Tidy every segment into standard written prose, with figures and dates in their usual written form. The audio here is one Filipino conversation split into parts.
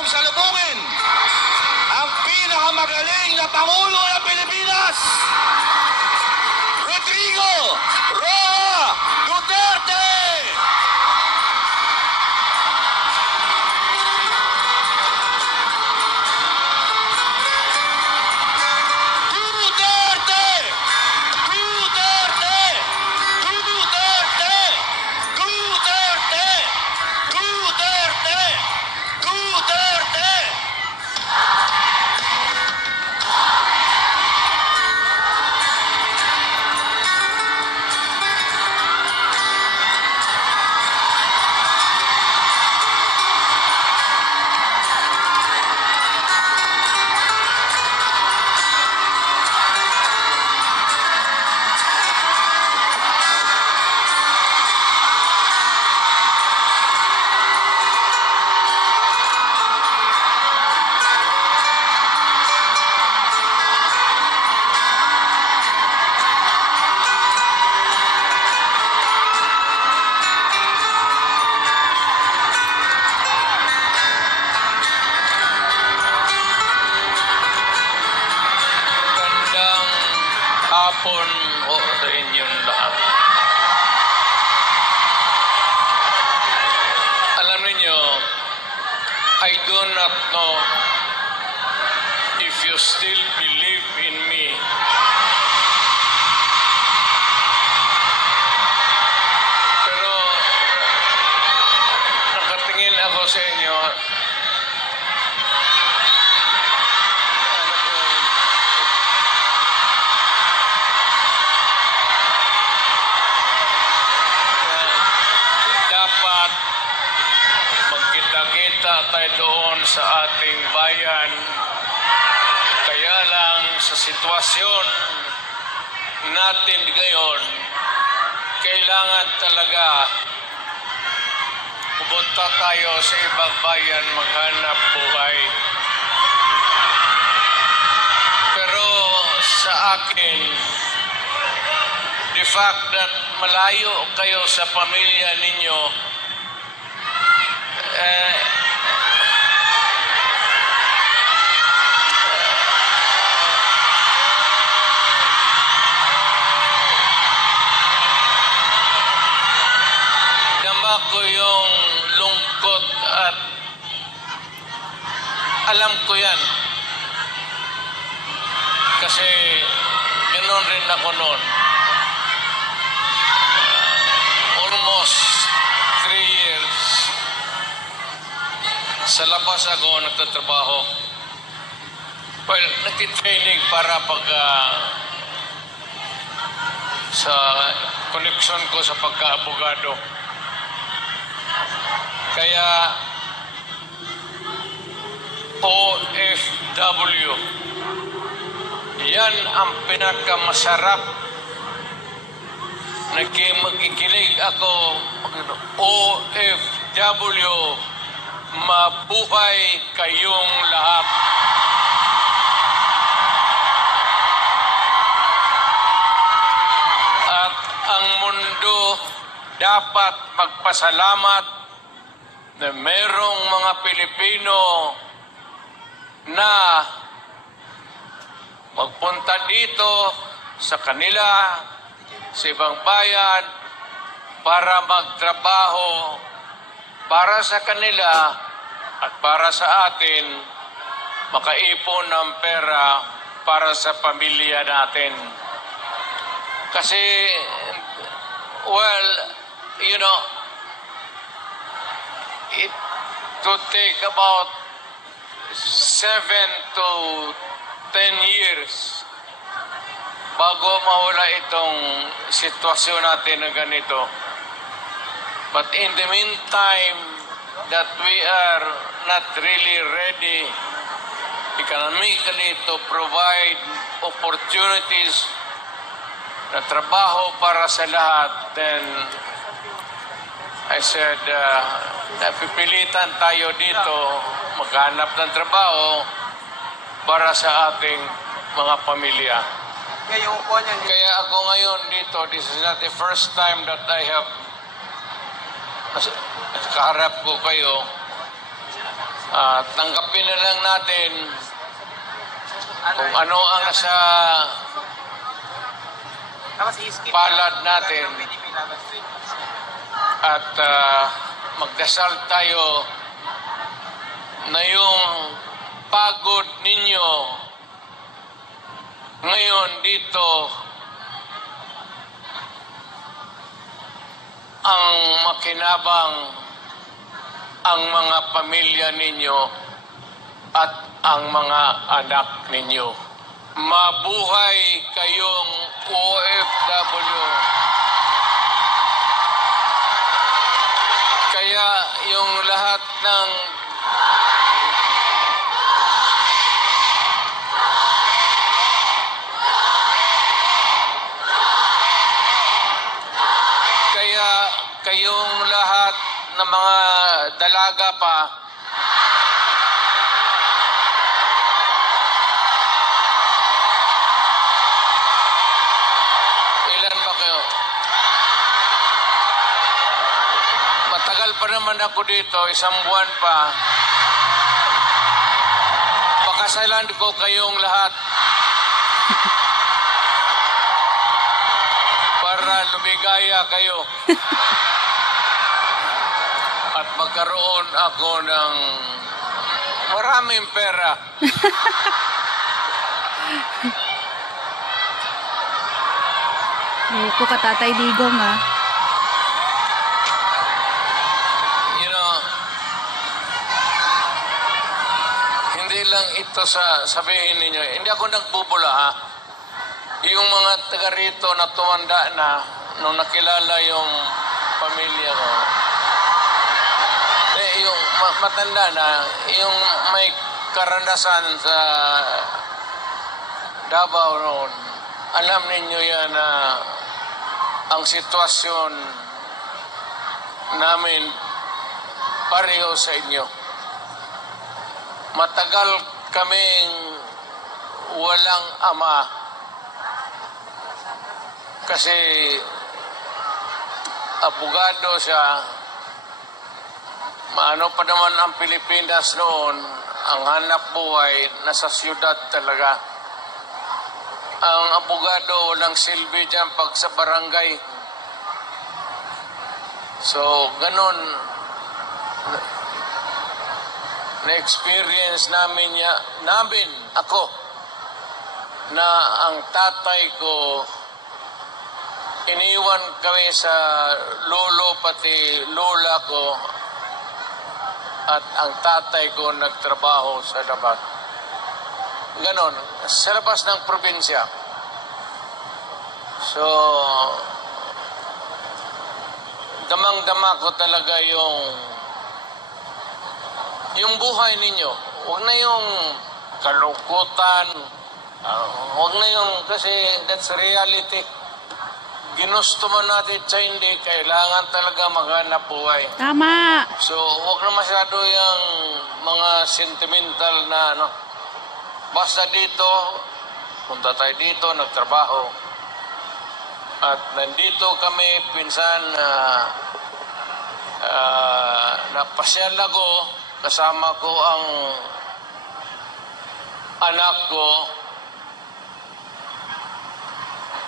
kong salubungin ang pinakamagaling na Pangulo ng Pilipinas, Rodrigo Roa Duterte! Hapon o sa inyong lahat. Alam niyo, I do not know if you still believe in me. Pero nakatingin ako sa inyo. Dapat magkita-kita tayo doon sa ating bayan. Kaya lang sa sitwasyon natin ngayon, kailangan talaga pupunta tayo sa ibang bayan maghanap buhay. Pero sa akin, the fact that malayo kayo sa pamilya ninyo, dama ko yung lungkot at alam ko yan. Kasi ganoon rin ako noon. Almost 3 years sa labas ako nagtatrabaho. Well, nagtitraining para sa koneksyon ko sa pagka-abogado. Kaya OFW, yan ang pinakamasarap. Magkikilig ako, OFW, mabuhay kayong lahat. At ang mundo dapat magpasalamat na merong mga Pilipino na magpunta dito sa kanila, sa ibang bayan, para magtrabaho para sa kanila at para sa atin, makaipon ng pera para sa pamilya natin. Kasi, well, you know, it would take about 7 to 10 years bago mawala itong sitwasyon natin na ganito. But in the meantime, that we are not really ready economically to provide opportunities na trabaho para sa lahat, then I said, napipilitan tayo dito maghanap ng trabaho para sa ating mga pamilya. Kaya ako ngayon dito, this is not the first time that I have kaharap ko kayo. Tanggapin na lang natin kung ano ang nasa palad natin at magdasal tayo na yung pagod ninyo ngayon dito ang makinabang ang mga pamilya ninyo at ang mga anak ninyo. Mabuhay kayong OFW. Kaya yung lahat ng kayong lahat ng mga dalaga pa, ilan ba kayo? Matagal pa naman ako dito, 1 buwan pa. Pakasalan ko kayong lahat para lumigaya kayo. At magkaroon ako ng maraming pera. Ko ka Tatay Digong, ha? You know, hindi lang ito sabihin ninyo. Hindi ako nagbubula, ha? Yung mga taga rito na tumanda na nung nakilala yung pamilya ko, yung matanda na, yung may karanasan sa Davao noon, alam ninyo yan na ang sitwasyon namin pareho sa inyo. Matagal kaming walang ama kasi abogado siya. Maano pa naman ang Pilipinas noon, ang hanap buhay nasa siyudad talaga. Ang abogado walang silbi dyan pag sa barangay. So, ganun na-experience namin ako, na ang tatay ko, iniwan kami sa lolo pati lola ko, at ang tatay ko nagtrabaho sa labas. Ganon, sa labas ng probinsya. So, damang-dama ko talaga yung buhay ninyo. Huwag na yung kalungkutan. Huwag na yung, kasi that's reality. Ginusto mo natin sa hindi, kailangan talaga maghanap buhay. Tama. So, huwag na masyado yung mga sentimental na ano. Basta dito, punta tayo dito, nagtrabaho. At nandito kami, pinsan, napasyal ako, kasama ko ang anak ko.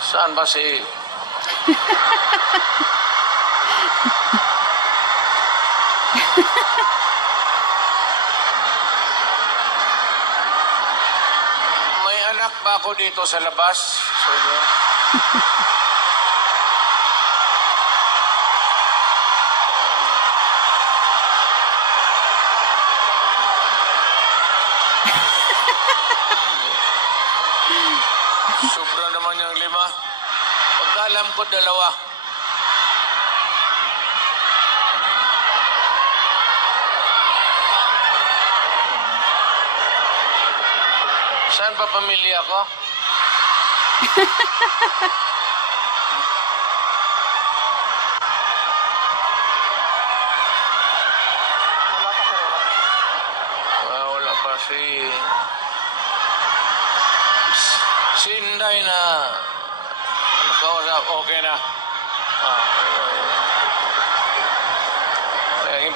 Saan ba si... May anak ba ako dito sa labas? So, sobra naman yung 5. Pagkalam ko 2. Saan ba pamilya ko? Wala pa si Inday na okay na.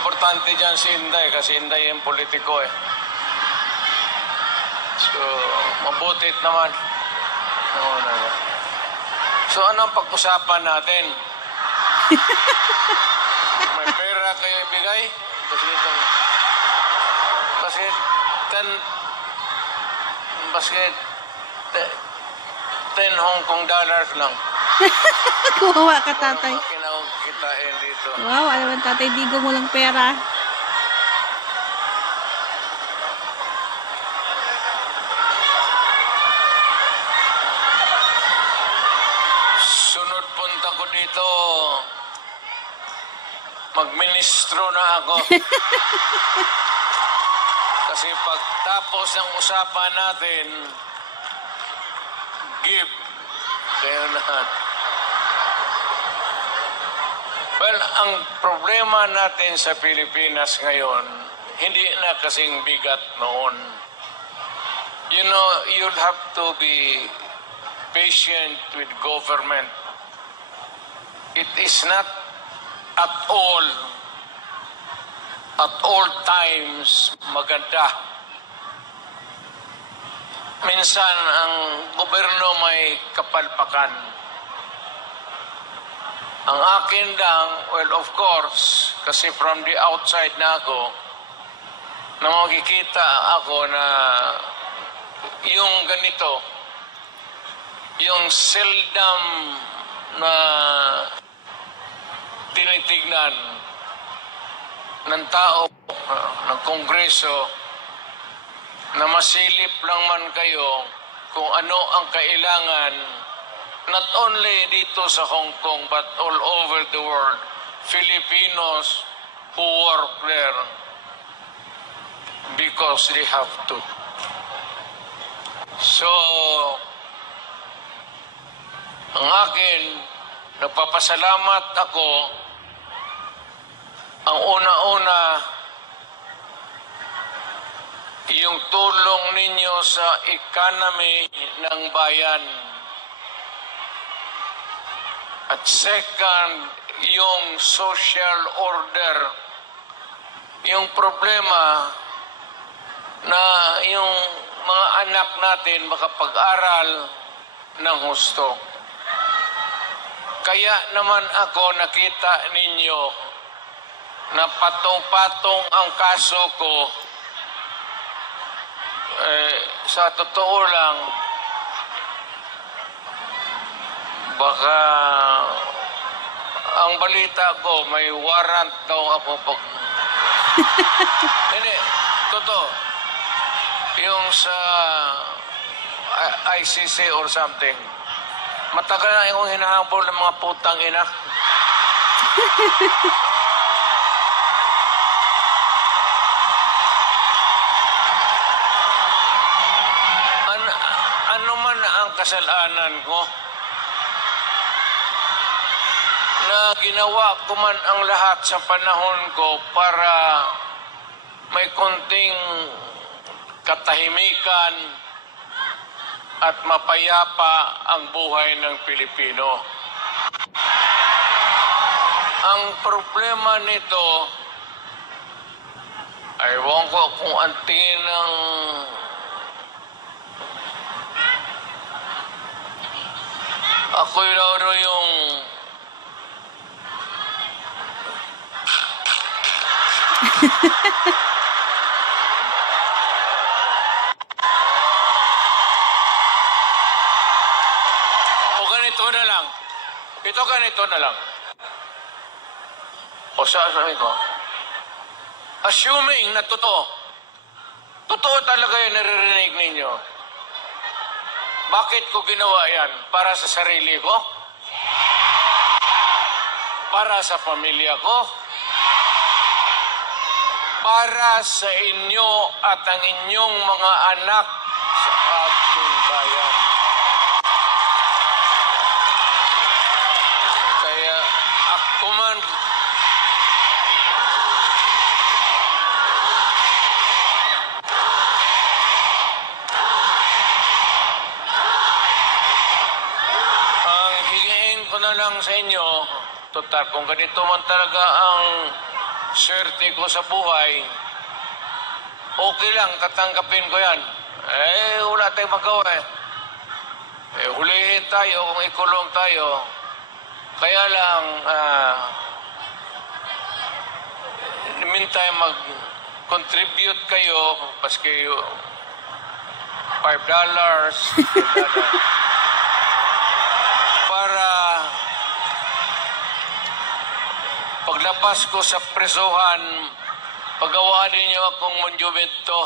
importante dyan si Inday kasi Inday yung politiko eh. So, mabutit naman. So, anong pag-usapan natin? May pera kayo ibigay? Basket 10 Hong Kong dollars lang. Kuha ka, tatay. Ano kitain dito? Wow, alam mo, tatay Digong walang pera. Sunod punta ko dito, magministro na ako. Kasi pagtapos ng usapan natin, give kayo lahat. Well, ang problema natin sa Pilipinas ngayon, hindi na kasing bigat noon. You know, you'll have to be patient with government. It is not at all times maganda. Minsan ang gobyerno may kapalpakan. Ang akin lang, well of course, kasi from the outside na ako, na makikita ako na yung ganito, yung seldom na tinitignan ng tao, ng Kongreso, na masilip lang man kayo kung ano ang kailangan, not only dito sa Hong Kong, but all over the world, Filipinos who work there because they have to. So, ang akin, nagpapasalamat ako. Ang una-una, yung tulong ninyo sa economy ng bayan. At second, yung social order. Yung problema na yung mga anak natin makapag-aral ng husto. Kaya naman ako nakita ninyo na patong-patong ang kaso ko. Sa totoo lang, baka ang balita ko may warrant daw ako pag... Hindi, totoo. Yung sa ICC or something. Matagal na akong hinahabol ng mga putang ina. Ano man ang kasalanan ko? Na ginawa ko man ang lahat sa panahon ko para may konting katahimikan at mapayapa ang buhay ng Pilipino. Ang problema nito, ewan ko kung ang tingin ng ako'y laro yung ganito na lang. Ito ganito na lang. O sabi ko, assuming na totoo talaga yung naririnig ninyo, bakit ko ginawa yan? Para sa sarili ko? Para sa pamilya ko? Para sa inyo at ang inyong mga anak sa ating bayan. Kaya ako man ang higiin ko na lang sa inyo, total kung ganito man talaga ang swerte ko sa buhay, okay lang, tatanggapin ko yan. Wala tayong magawa eh. Hulihin tayo kung ikulong tayo. Kaya lang, in the meantime, mag-contribute kayo, paski $5, para paglabas ko sa presohan, pagawaan ninyo akong monumento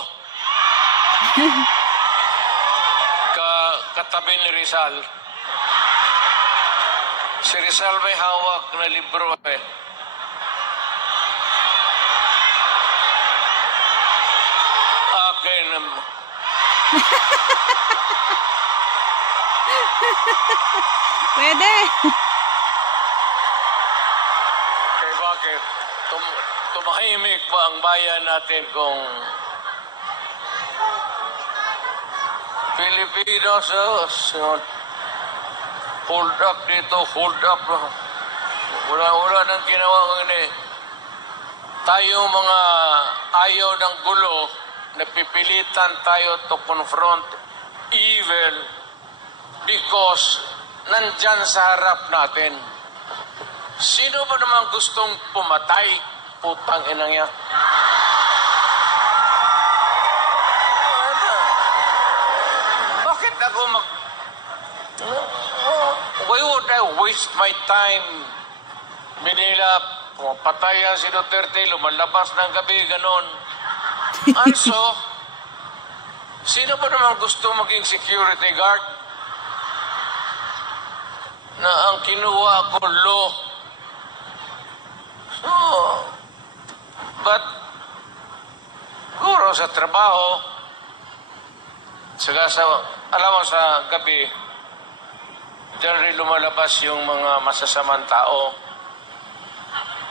katabi ni Rizal. Si Rizal may hawak na libro eh. Akin. Pwede. Kaya bakit? Tumahimik ba ang bayan natin kung Pilipinos, hold up dito, hold up. Wala nang ginawa ngayon eh. Tayo mga ayaw ng gulo, napipilitan tayo to confront evil because nandyan sa harap natin. Sino ba naman gustong pumatay? Putang inang yan. Bakit ako why would I waste my time? Manila, patayan si Duterte, lumalabas ng gabi, ganon. Also, sino ba naman gusto maging security guard? Na ang kinuha ko law. So, but, siguro sa trabaho, alam mo sa gabi, diyan rin lumalabas yung mga masasamang tao.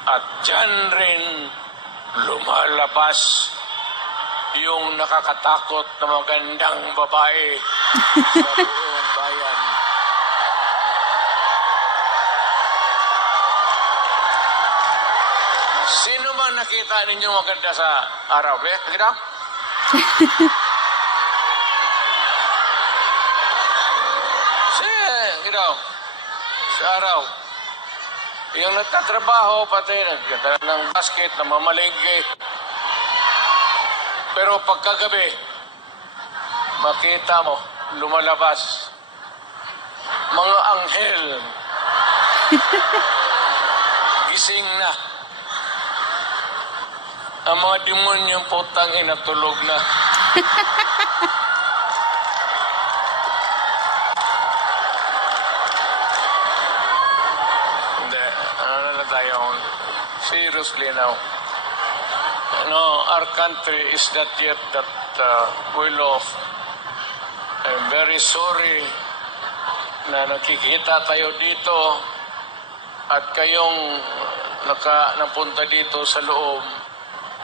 At diyan rin lumalabas yung nakakatakot na magandang babae sa buong bayan. Sino man nakita ninyo maganda sa araw? Nakita? Sa araw. Yung nagtatrabaho, pati nagkata ng basket, na mamalingki. Pero pagkagabi, makita mo, lumalabas. Mga anghel. Gising na. Ang mga demonyong putang inatulog na. Seriously now, our country is not yet that well off. I'm very sorry na nakikita tayo dito at kayong napunta dito sa loob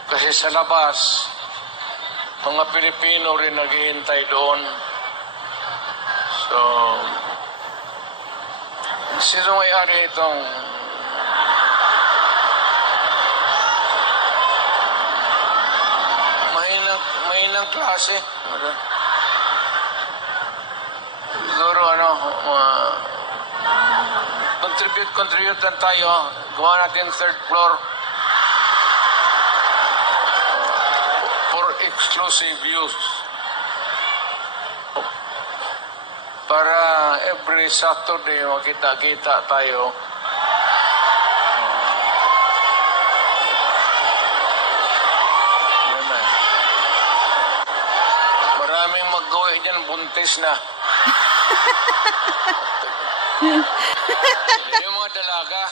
kasi sa labas, mga Pilipino rin naghihintay doon. So, sino may-ari itong mahinang klase? Siguro contribute lang tayo. Gawa natin third floor for exclusive use. Para every Saturday makita-kita tayo. Maraming mag-gawa dyan, buntis na. Yung mga dalaga.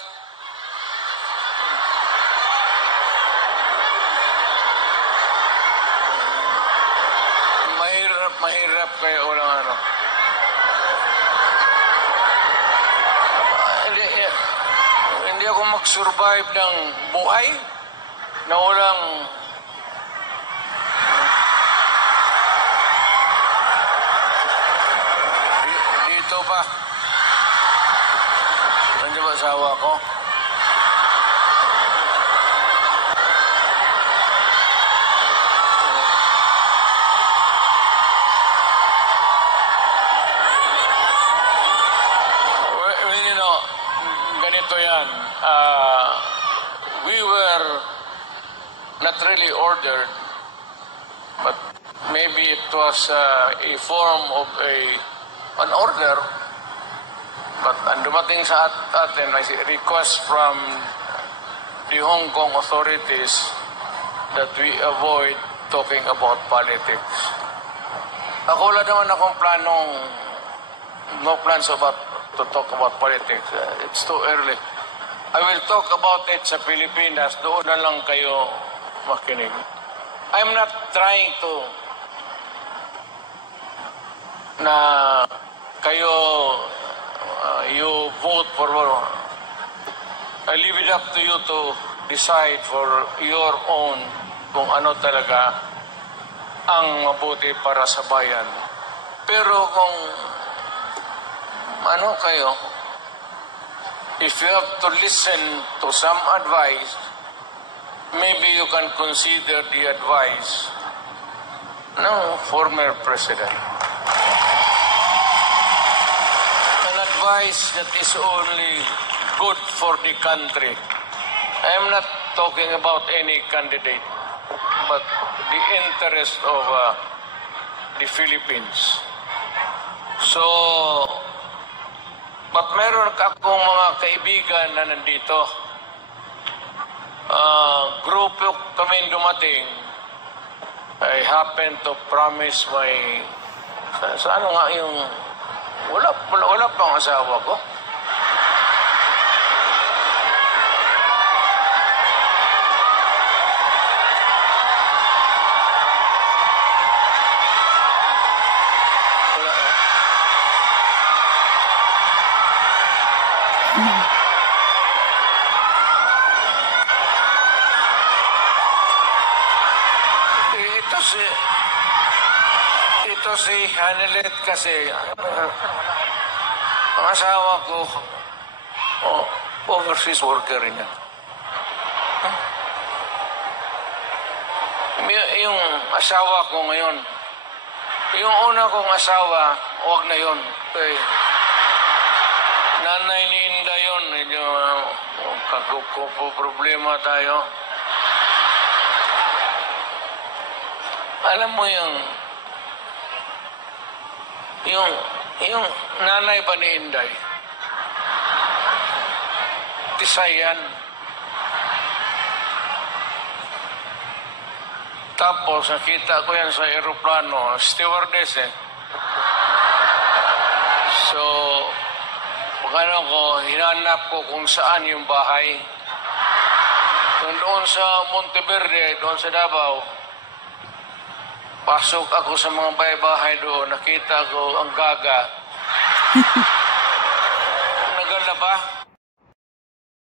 Mahirap kayo walang Hindi ako mag-survive ng buhay na walang dito pa. Nandiyan ba asawa ko? really ordered, but maybe it was a form of an order. But ang dumating sa atin ay request from the Hong Kong authorities that we avoid talking about politics. Ako wala naman akong no plans to talk about politics. It's too early. I will talk about it sa Pilipinas. Doon na lang kayo makinig. I'm not trying to na kayo you vote for I leave it up to you to decide for your own kung ano talaga ang mabuti para sa bayan. Pero kung ano kayo, if you have to listen to some advice, maybe you can consider the advice ng former president. An advice that is only good for the country. I am not talking about any candidate, but the interest of the Philippines. So, but meron akong mga kaibigan na nandito. Grupo kami dumating. I happen to promise my... Sa ano nga yung... Wala pang asawa ko. Ito si Hanelet kasi ang asawa ko overseas worker rin yan. Yung asawa ko ngayon, yung una kong asawa, wag na yun. Okay. Nanay ni Inda yun, medyo problema tayo. Alam mo yung nanay ba ni Inday? Tisayan. Tapos nakita ko yan sa aeroplano, stewardess eh. So, hinanap ko kung saan yung bahay. Doon sa Monteverde, doon sa Davao, pasok ako sa mga bahay-bahay doon, nakita ko ang gaga.